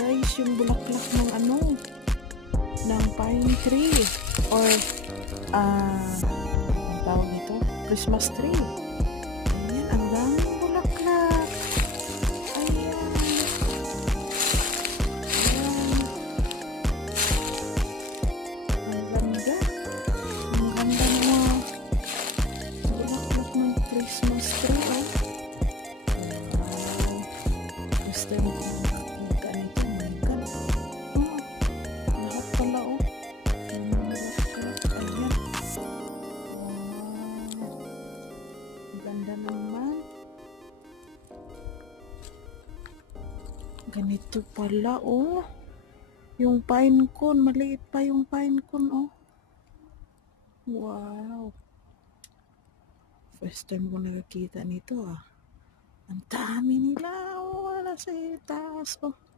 guys yung bulaklak ng ng pine tree or ang tawag nito, Christmas tree. Ayan, ang daming bulaklak. Ayan. Ayan. Ang ganda. Ang ganda ng mga bulaklak ng Christmas tree. Oh. Wow. Gusto mo makakita nito. My God. Oh, lahat pala oh. Ang bulaklak. Ayan. Wow. Ang ganda naman. Ganito pala oh. Yung pine cone, maliit pa yung pine cone oh. Wow. First time ko nakakita nito ah. Ang dami nila oh, wala sa taas oh.